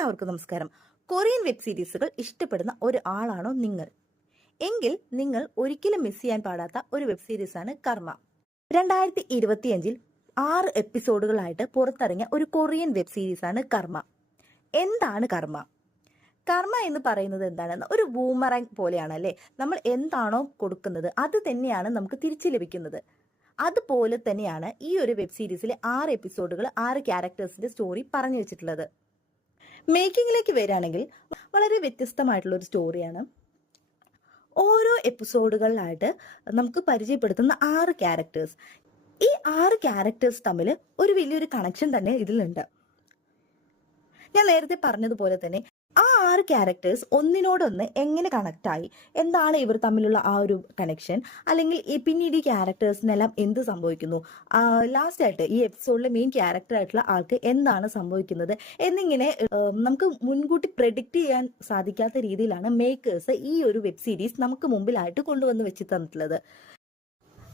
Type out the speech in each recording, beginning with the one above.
എല്ലാവർക്കും നമസ്കാരം. Korean web സീരീസുകൾ ഇഷ്ടപ്പെടുന്ന ഒരാളാണോ നിങ്ങൾ? എങ്കിൽ നിങ്ങൾ ഒരിക്കലും മിസ് ചെയ്യാൻ പാടാത്ത ഒരു വെബ് സീരീസാണ് കർമ്മ. രണ്ടായിരത്തി ഇരുപത്തിയഞ്ചിൽ ആറ് എപ്പിസോഡുകളായിട്ട് പുറത്തിറങ്ങിയ ഒരു കൊറിയൻ വെബ് സീരീസാണ് കർമ്മ. എന്താണ് കർമ്മ? കർമ്മ എന്ന് പറയുന്നത് എന്താണെന്ന് ഒരു ബൂമറാങ് പോലെയാണ് അല്ലേ നമ്മൾ എന്താണോ കൊടുക്കുന്നത് അത് തന്നെയാണ് നമുക്ക് തിരിച്ചു ലഭിക്കുന്നത്. അതുപോലെ തന്നെയാണ് ഈ ഒരു വെബ് സീരീസിലെ ആറ് എപ്പിസോഡുകൾ ആറ് ക്യാരക്ടേഴ്സിന്റെ സ്റ്റോറി പറഞ്ഞു വെച്ചിട്ടുള്ളത്. മേക്കിങ്ങിലേക്ക് വരികയാണെങ്കിൽ വളരെ വ്യത്യസ്തമായിട്ടുള്ള ഒരു സ്റ്റോറിയാണ്. ഓരോ എപ്പിസോഡുകളിലായിട്ട് നമുക്ക് പരിചയപ്പെടുത്തുന്ന ആറ് ക്യാരക്ടേഴ്സ്. ഈ ആറ് ക്യാരക്ടേഴ്സ് തമ്മിൽ ഒരു വലിയൊരു കണക്ഷൻ തന്നെ ഇതിലുണ്ട്. ഞാൻ നേരത്തെ പറഞ്ഞതുപോലെ തന്നെ ആ ആറ് ക്യാരക്ടേഴ്സ് ഒന്നിനോടൊന്ന് എങ്ങനെ കണക്ട് ആയി? എന്താണ് ഇവർ തമ്മിലുള്ള ആ ഒരു കണക്ഷൻ അല്ലെങ്കിൽ പിന്നീട് ഈ ക്യാരക്ടേഴ്സിനെല്ലാം എന്ത് സംഭവിക്കുന്നു? ലാസ്റ്റ് ആയിട്ട് ഈ എപ്പിസോഡിലെ മെയിൻ ക്യാരക്ടർ ആയിട്ടുള്ള ആൾക്ക് എന്താണ് സംഭവിക്കുന്നത്? എന്നിങ്ങനെ നമുക്ക് മുൻകൂട്ടി പ്രഡിക്റ്റ് ചെയ്യാൻ സാധിക്കാത്ത രീതിയിലാണ് മേക്കേഴ്സ് ഈ ഒരു വെബ് സീരീസ് നമുക്ക് മുമ്പിലായിട്ട് കൊണ്ടുവന്ന് വെച്ച് തന്നിട്ടുള്ളത്.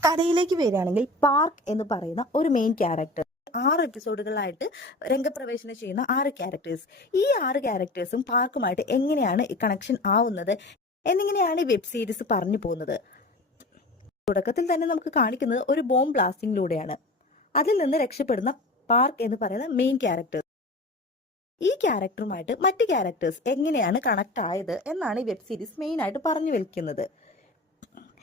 കഥയിലേക്ക് വരികയാണെങ്കിൽ പാർക്ക് എന്ന് പറയുന്ന ഒരു മെയിൻ ക്യാരക്ടർ ആറ് എപ്പിസോഡുകളായിട്ട് രംഗപ്രവേശനം ചെയ്യുന്ന ആറ് ക്യാരക്ടേഴ്സ് ഈ ആറ് ക്യാരക്ടേഴ്സും പാർക്കുമായിട്ട് എങ്ങനെയാണ് കണക്ഷൻ ആവുന്നത്? എന്നിങ്ങനെയാണ് ഈ വെബ് സീരീസ് പറഞ്ഞു പോകുന്നത്? തുടക്കത്തിൽ തന്നെ നമുക്ക് കാണിക്കുന്നത് ഒരു ബോംബ് ബ്ലാസ്റ്റിംഗിലൂടെയാണ് അതിൽ നിന്ന് രക്ഷപ്പെടുന്ന പാർക്ക് എന്ന് പറയുന്ന മെയിൻ ക്യാരക്ടർ ഈ ക്യാരക്ടറുമായിട്ട് മറ്റ് ക്യാരക്ടേഴ്സ് എങ്ങനെയാണ് കണക്ട് ആയത് എന്നാണ് ഈ വെബ് സീരീസ് മെയിൻ ആയിട്ട് പറഞ്ഞു വെക്കുന്നത്.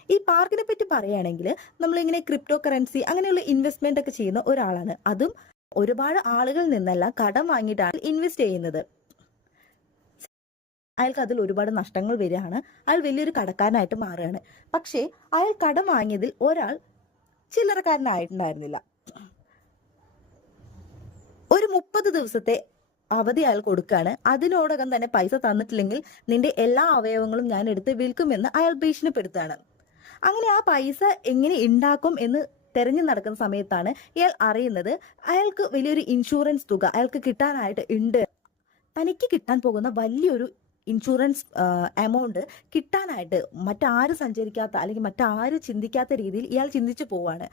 ഈ പാർക്കിനെ പറ്റി പറയുകയാണെങ്കിൽ നമ്മളിങ്ങനെ ക്രിപ്റ്റോ കറൻസി അങ്ങനെയുള്ള ഇൻവെസ്റ്റ്മെന്റ് ഒക്കെ ചെയ്യുന്ന ഒരാളാണ്. അതും ഒരുപാട് ആളുകളിൽ നിന്നല്ല കടം വാങ്ങിയിട്ടാണ് ഇൻവെസ്റ്റ് ചെയ്യുന്നത്. അയാൾക്ക് അതിൽ ഒരുപാട് നഷ്ടങ്ങൾ വരികയാണ്. അയാൾ വലിയൊരു കടക്കാരനായിട്ട് മാറുകയാണ്. പക്ഷേ അയാൾ കടം വാങ്ങിയതിൽ ഒരാൾ ചില്ലറക്കാരനായിട്ടുണ്ടായിരുന്നില്ല. ഒരു മുപ്പത് ദിവസത്തെ അവധി അയാൾ കൊടുക്കുകയാണ്. അതിനോടകം തന്നെ പൈസ തന്നിട്ടില്ലെങ്കിൽ നിന്റെ എല്ലാ അവയവങ്ങളും ഞാൻ എടുത്ത് വിൽക്കുമെന്ന് അയാൾ ഭീഷണിപ്പെടുത്തുകയാണ്. അങ്ങനെ ആ പൈസ എങ്ങനെ ഉണ്ടാക്കും എന്ന് തെരഞ്ഞു നടക്കുന്ന സമയത്താണ് ഇയാൾ അറിയുന്നത്. അയാൾക്ക് വലിയൊരു ഇൻഷുറൻസ് തുക അയാൾക്ക് കിട്ടാനായിട്ട് ഉണ്ട് തനിക്ക് കിട്ടാൻ പോകുന്ന വലിയൊരു ഇൻഷുറൻസ് എമൗണ്ട് കിട്ടാനായിട്ട് മറ്റാരും സഞ്ചരിക്കാത്ത അല്ലെങ്കിൽ മറ്റാരും ചിന്തിക്കാത്ത രീതിയിൽ ഇയാൾ ചിന്തിച്ചു പോവാണ്.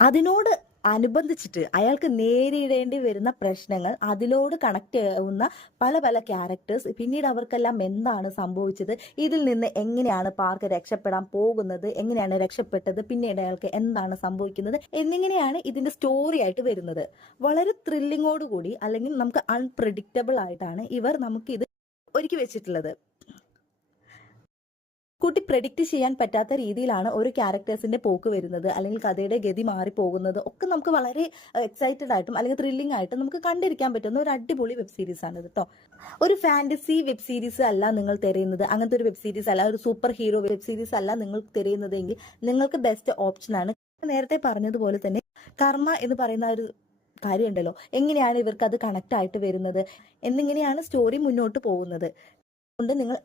അതിനോട് അനുബന്ധിച്ചിട്ട് അയാൾക്ക് നേരിടേണ്ടി വരുന്ന പ്രശ്നങ്ങൾ അതിലോട് കണക്ട് ആവുന്ന പല പല ക്യാരക്ടേഴ്സ് പിന്നീട് അവർക്കെല്ലാം എന്താണ് സംഭവിച്ചത് ഇതിൽ നിന്ന് എങ്ങനെയാണ് പാർക്ക് രക്ഷപ്പെടാൻ പോകുന്നത് എങ്ങനെയാണ് രക്ഷപ്പെട്ടത് പിന്നീട് അയാൾക്ക് എന്താണ് സംഭവിക്കുന്നത് എന്നിങ്ങനെയാണ് ഇതിന്റെ സ്റ്റോറി ആയിട്ട് വരുന്നത്. വളരെ ത്രില്ലിങ്ങോടുകൂടി അല്ലെങ്കിൽ നമുക്ക് അൺപ്രഡിക്റ്റബിൾ ആയിട്ടാണ് ഇവർ നമുക്കിത് ഒരുക്കി വെച്ചിട്ടുള്ളത്. കുട്ടി പ്രഡിക്റ്റ് ചെയ്യാൻ പറ്റാത്ത രീതിയിലാണ് ഒരു ക്യാരക്ടേഴ്സിന്റെ പോക്ക് വരുന്നത്. അല്ലെങ്കിൽ കഥയുടെ ഗതി മാറിപ്പോകുന്നത്. ഒക്കെ നമുക്ക് വളരെ എക്സൈറ്റഡ് ആയിട്ടും അല്ലെങ്കിൽ ത്രില്ലിംഗ് ആയിട്ടും നമുക്ക് കണ്ടിരിക്കാൻ പറ്റുന്ന ഒരു അടിപൊളി വെബ് സീരീസ് ആണ് കേട്ടോ ഒരു ഫാന്റസി വെബ് സീരീസ് അല്ല നിങ്ങൾ തിരയുന്നത്. അങ്ങനത്തെ ഒരു വെബ് സീരീസ് അല്ല ഒരു സൂപ്പർ ഹീറോ വെബ് സീരീസ് അല്ല നിങ്ങൾ തിരയുന്നതെങ്കിൽ നിങ്ങൾക്ക് ബെസ്റ്റ് ഓപ്ഷൻ ആണ്. നേരത്തെ പറഞ്ഞതുപോലെ തന്നെ കർമ്മ എന്ന് പറയുന്ന ഒരു കാര്യമുണ്ടല്ലോ. എങ്ങനെയാണ് ഇവർക്ക് അത് കണക്ട് ആയിട്ട് വരുന്നത്? എന്നിങ്ങനെയാണ് സ്റ്റോറി മുന്നോട്ട് പോകുന്നത്? അതുകൊണ്ട് നിങ്ങൾ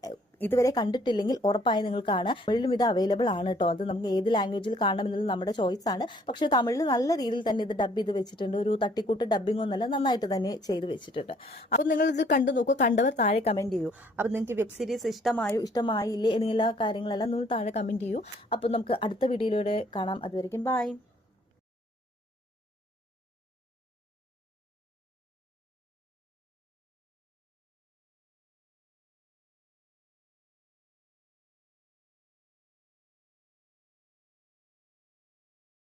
ഇതുവരെ കണ്ടിട്ടില്ലെങ്കിൽ ഉറപ്പായി നിങ്ങൾ കാണുക തമിഴിലും ഇത് അവൈലബിൾ ആണ് കേട്ടോ അത് നമുക്ക് ഏത് ലാംഗ്വേജിൽ കാണണം എന്നുള്ളത് നമ്മുടെ ചോയ്സ് ആണ്. പക്ഷെ തമിഴിൽ നല്ല രീതിയിൽ തന്നെ ഇത് ഡബ് ചെയ്ത് വെച്ചിട്ടുണ്ട്. ഒരു തട്ടിക്കൂട്ട് ഡബിംഗ് ഒന്നല്ല നന്നായിട്ട് തന്നെ ചെയ്ത് വെച്ചിട്ടുണ്ട്. അപ്പോൾ നിങ്ങൾ ഇത് കണ്ടു നോക്കുക കണ്ടവർ താഴെ കമന്റ് ചെയ്യൂ. അപ്പോൾ നിങ്ങൾക്ക് വെബ് സീരീസ് ഇഷ്ടമായോ ഇഷ്ടമായില്ലേ എന്നെല്ലാ കാര്യങ്ങളെല്ലാം നിങ്ങൾ താഴെ കമന്റ് ചെയ്യൂ. അപ്പോൾ നമുക്ക് അടുത്ത വീഡിയോയിലൂടെ കാണാം. അതുവരെയും ബൈ